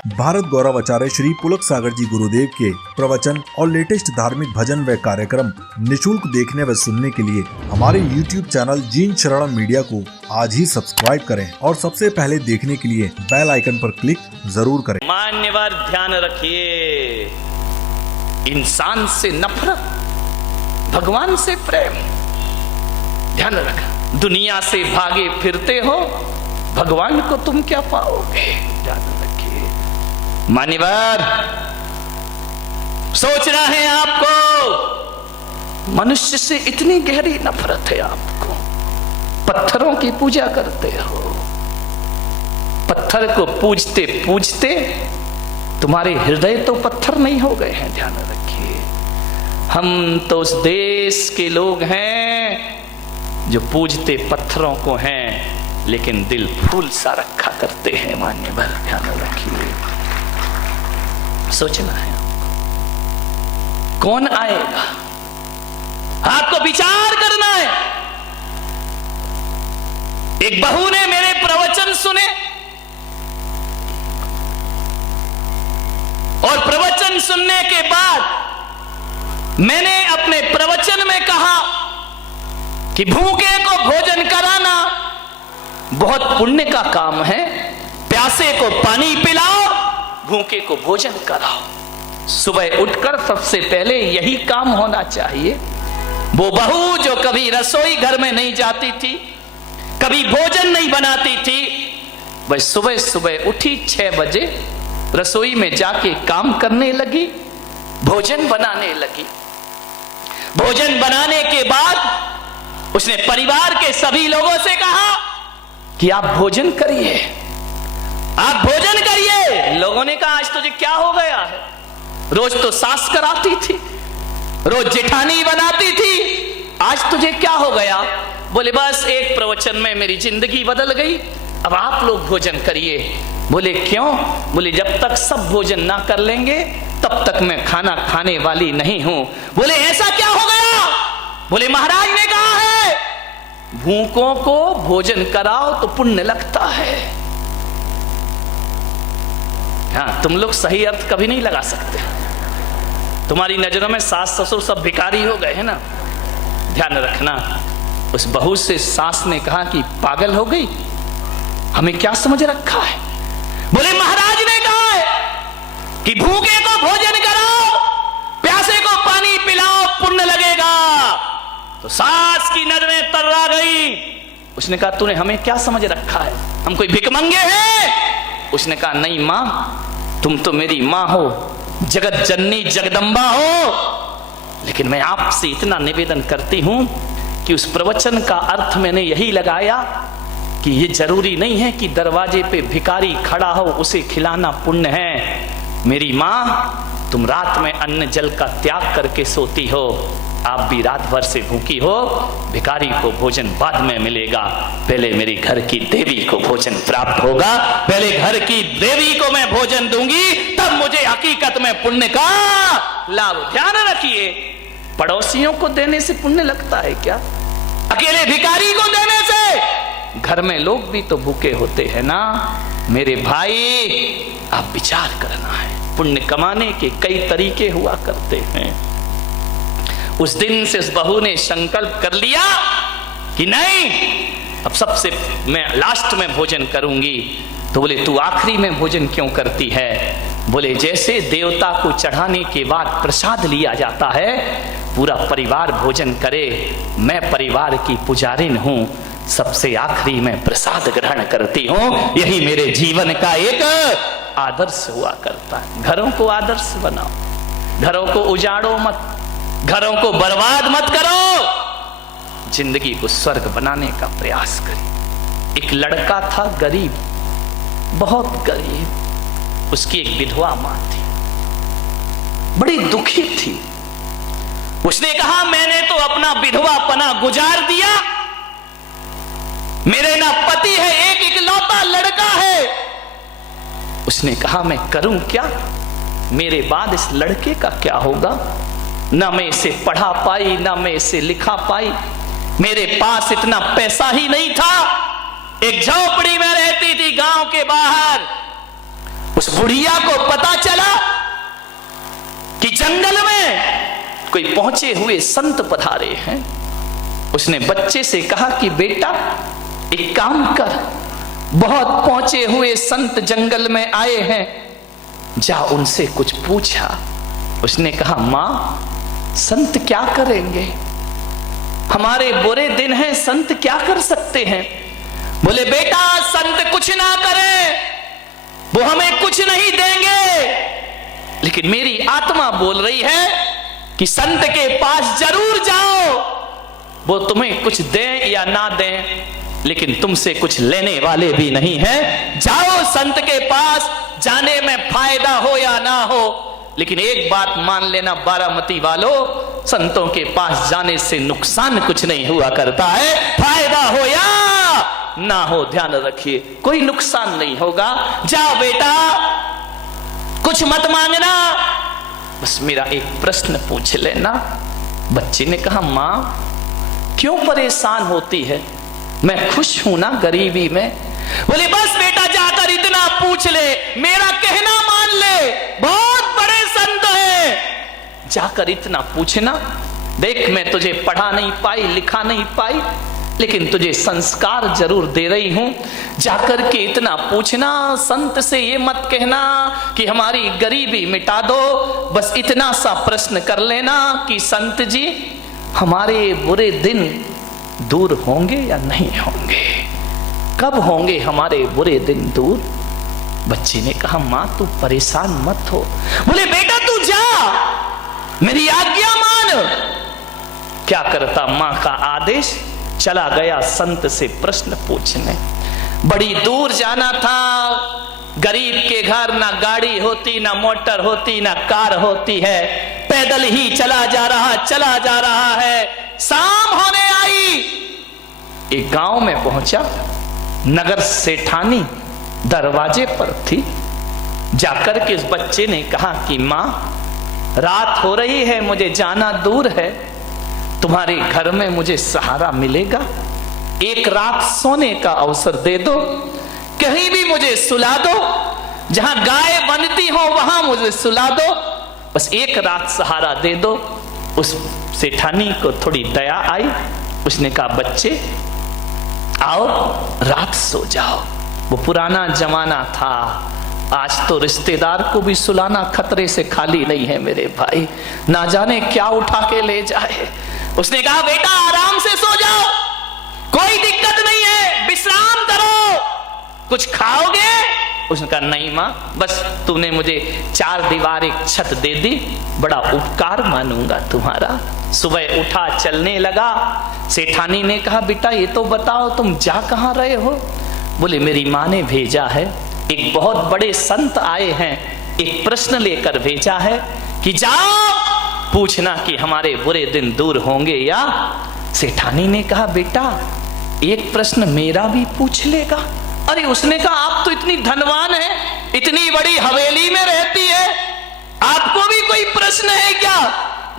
भारत गौरव आचार्य श्री पुलक सागर जी गुरुदेव के प्रवचन और लेटेस्ट धार्मिक भजन व कार्यक्रम निशुल्क देखने व सुनने के लिए हमारे YouTube चैनल जीन शरणम मीडिया को आज ही सब्सक्राइब करें और सबसे पहले देखने के लिए बेल आइकन पर क्लिक जरूर करें। मान्यवर ध्यान रखिए, इंसान से नफरत, भगवान से प्रेम। ध्यान रखना, दुनिया से भागे फिरते हो, भगवान को तुम क्या पाओगे। ध्यान रखिए मान्यवर, सोचना है आपको, मनुष्य से इतनी गहरी नफरत है आपको। पत्थरों की पूजा करते हो, पत्थर को पूजते पूजते तुम्हारे हृदय तो पत्थर नहीं हो गए हैं। ध्यान रखिए, हम तो उस देश के लोग हैं जो पूजते पत्थरों को हैं लेकिन दिल फूल सा रखा करते हैं। मान्यवर ध्यान रखिए, सोचना है कौन आएगा, आपको विचार करना है। एक बहू ने मेरे प्रवचन सुने और प्रवचन सुनने के बाद मैंने अपने प्रवचन में कहा कि भूखे को भोजन कराना बहुत पुण्य का काम है। प्यासे को पानी पिलाओ, भूखे को भोजन कराओ। सुबह उठकर सबसे पहले यही काम होना चाहिए। वो बहू जो कभी रसोई घर में नहीं जाती थी, कभी भोजन नहीं बनाती थी, वह सुबह सुबह उठी 6 बजे, रसोई में जाके काम करने लगी, भोजन बनाने लगी। भोजन बनाने के बाद उसने परिवार के सभी लोगों से कहा कि आप भोजन करिए, आप भोजन करिए। लोगों ने कहा आज तुझे क्या हो गया है, रोज तो सास कराती थी, रोज जेठानी बनाती थी, आज तुझे क्या हो गया। बोले बस एक प्रवचन में मेरी जिंदगी बदल गई, अब आप लोग भोजन करिए। बोले क्यों। बोले जब तक सब भोजन ना कर लेंगे तब तक मैं खाना खाने वाली नहीं हूं। बोले ऐसा क्या हो गया। बोले महाराज ने कहा है भूखों को भोजन कराओ तो पुण्य लगता है। हाँ, तुम लोग सही अर्थ कभी नहीं लगा सकते, तुम्हारी नजरों में सास ससुर सब भिखारी हो गए हैं ना। ध्यान रखना, उस बहू से सास ने कहा कि पागल हो गई, हमें क्या समझ रखा है। बोले महाराज ने कहा है कि भूखे को भोजन कराओ, प्यासे को पानी पिलाओ, पुण्य लगेगा। तो सास की नजरें तर्रा गई। उसने कहा तूने हमें क्या समझ रखा है, हम कोई भिखमंगे हैं। उसने कहा नहीं मां, तुम तो मेरी मां हो, जगत जननी जगदम्बा हो, लेकिन मैं आपसे इतना निवेदन करती हूं कि उस प्रवचन का अर्थ मैंने यही लगाया कि ये जरूरी नहीं है कि दरवाजे पे भिखारी खड़ा हो उसे खिलाना पुण्य है। मेरी मां, तुम रात में अन्न जल का त्याग करके सोती हो, आप भी रात भर से भूखी हो, भिखारी को भोजन बाद में मिलेगा, पहले मेरी घर की देवी को भोजन प्राप्त होगा, पहले घर की देवी को मैं भोजन दूंगी, तब मुझे हकीकत में पुण्य का लाभ। ध्यान रखिए, पड़ोसियों को देने से पुण्य लगता है क्या, अकेले भिखारी को देने से। घर में लोग भी तो भूखे होते हैं ना मेरे भाई, आप विचार करना है। पुण्य कमाने के कई तरीके हुआ करते हैं। उस दिन से उस बहू ने संकल्प कर लिया कि नहीं, अब सबसे मैं लास्ट में भोजन करूंगी। तो बोले तू आखिरी में भोजन क्यों करती है। बोले जैसे देवता को चढ़ाने के बाद प्रसाद लिया जाता है, पूरा परिवार भोजन करे, मैं परिवार की पुजारिन हूं, सबसे आखिरी में प्रसाद ग्रहण करती हूं। यही मेरे जीवन का एक आदर्श हुआ करता है। घरों को आदर्श बनाओ, घरों को उजाड़ो मत, घरों को बर्बाद मत करो, जिंदगी को स्वर्ग बनाने का प्रयास करिए। एक लड़का था गरीब, बहुत गरीब, उसकी एक विधवा मां थी, बड़ी दुखी थी। उसने कहा मैंने तो अपना विधवापना गुजार दिया, मेरे ना पति है, एक इकलौता लड़का है। उसने कहा मैं करूं क्या, मेरे बाद इस लड़के का क्या होगा। ना मैं इसे पढ़ा पाई, ना मैं इसे लिखा पाई, मेरे पास इतना पैसा ही नहीं था। एक झोपड़ी में रहती थी गांव के बाहर, उस उस बुढ़िया को पता चला कि जंगल में कोई पहुंचे हुए संत पधारे हैं। उसने बच्चे से कहा कि बेटा एक काम कर, बहुत पहुंचे हुए संत जंगल में आए हैं, जा उनसे कुछ पूछा। उसने कहा मां संत क्या करेंगे, हमारे बुरे दिन हैं, संत क्या कर सकते हैं। बोले बेटा संत कुछ ना करें, वो हमें कुछ नहीं देंगे, लेकिन मेरी आत्मा बोल रही है कि संत के पास जरूर जाओ, वो तुम्हें कुछ दें या ना दें, लेकिन तुमसे कुछ लेने वाले भी नहीं हैं। जाओ संत के पास, जाने में फायदा हो या ना हो, लेकिन एक बात मान लेना बारामती वालों, संतों के पास जाने से नुकसान कुछ नहीं हुआ करता है, फायदा हो या ना हो ध्यान रखिए, कोई नुकसान नहीं होगा। जाओ बेटा कुछ मत मांगना, बस मेरा एक प्रश्न पूछ लेना। बच्चे ने कहा मां क्यों परेशान होती है, मैं खुश हूं ना गरीबी में। बोले बस बेटा जाकर इतना पूछ ले, मेरा कहना मान ले, बहुत बड़े संत है, जाकर इतना पूछना। देख मैं तुझे पढ़ा नहीं पाई, लिखा नहीं पाई, लेकिन तुझे संस्कार जरूर दे रही हूं, जाकर के इतना पूछना। संत से ये मत कहना कि हमारी गरीबी मिटा दो, बस इतना सा प्रश्न कर लेना कि संत जी हमारे बुरे दिन दूर होंगे या नहीं होंगे, कब होंगे हमारे बुरे दिन दूर। बच्ची ने कहा मां तू परेशान मत हो। बोले बेटा तू जा, मेरी आज्ञा मान। क्या करता, मां का आदेश, चला गया संत से प्रश्न पूछने। बड़ी दूर जाना था, गरीब के घर ना गाड़ी होती, ना मोटर होती, ना कार होती है, पैदल ही चला जा रहा है। शाम होने आई, एक गांव में पहुंचा, नगर सेठानी दरवाजे पर थी। जाकर के उस बच्चे ने कहा कि मां रात हो रही है, मुझे जाना दूर है, तुम्हारे घर में मुझे सहारा मिलेगा, एक रात सोने का अवसर दे दो, कहीं भी मुझे सुला दो, जहां गाय बनती हो वहां मुझे सुला दो, बस एक रात सहारा दे दो। उस सेठानी को थोड़ी दया आई, उसने कहा बच्चे आओ रात सो जाओ। वो पुराना जमाना था, आज तो रिश्तेदार को भी सुलाना खतरे से खाली नहीं है मेरे भाई, ना जाने क्या उठा के ले जाए। उसने कहा बेटा आराम से सो जाओ, कोई दिक्कत नहीं है, विश्राम करो, कुछ खाओगे? उसने कहा नहीं मां, बस तूने मुझे 4 दीवार एक छत दे दी, बड़ा उपकार मानूंगा तुम्हारा। सुबह उठा चलने लगा। सेठानी ने कहा बेटा ये तो बताओ तुम जा कहां रहे हो। बोले मेरी मां ने भेजा है, एक बहुत बड़े संत आए हैं, एक प्रश्न लेकर भेजा है कि जाओ पूछना कि हमारे बुरे दिन दूर होंगे या। सेठानी ने कहा बेटा एक प्रश्न मेरा भी पूछ लेगा। अरे उसने कहा आप तो इतनी धनवान है, इतनी बड़ी हवेली में रहती है, आपको भी कोई प्रश्न है क्या?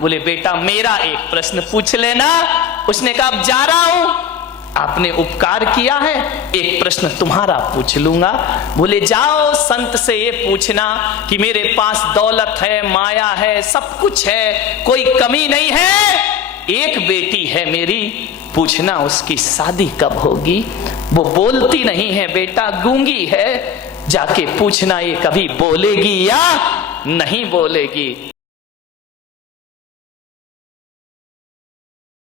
बोले बेटा मेरा एक प्रश्न पूछ लेना। उसने कहा अब जा रहा हूं, आपने उपकार किया है, एक प्रश्न तुम्हारा पूछ लूंगा। बोले जाओ संत से ये पूछना कि मेरे पास दौलत है, माया है, सब कुछ है, कोई कमी नहीं है, एक बेटी है मेरी, पूछना उसकी शादी कब होगी। वो बोलती नहीं है बेटा, गूंगी है, जाके पूछना ये कभी बोलेगी या नहीं बोलेगी।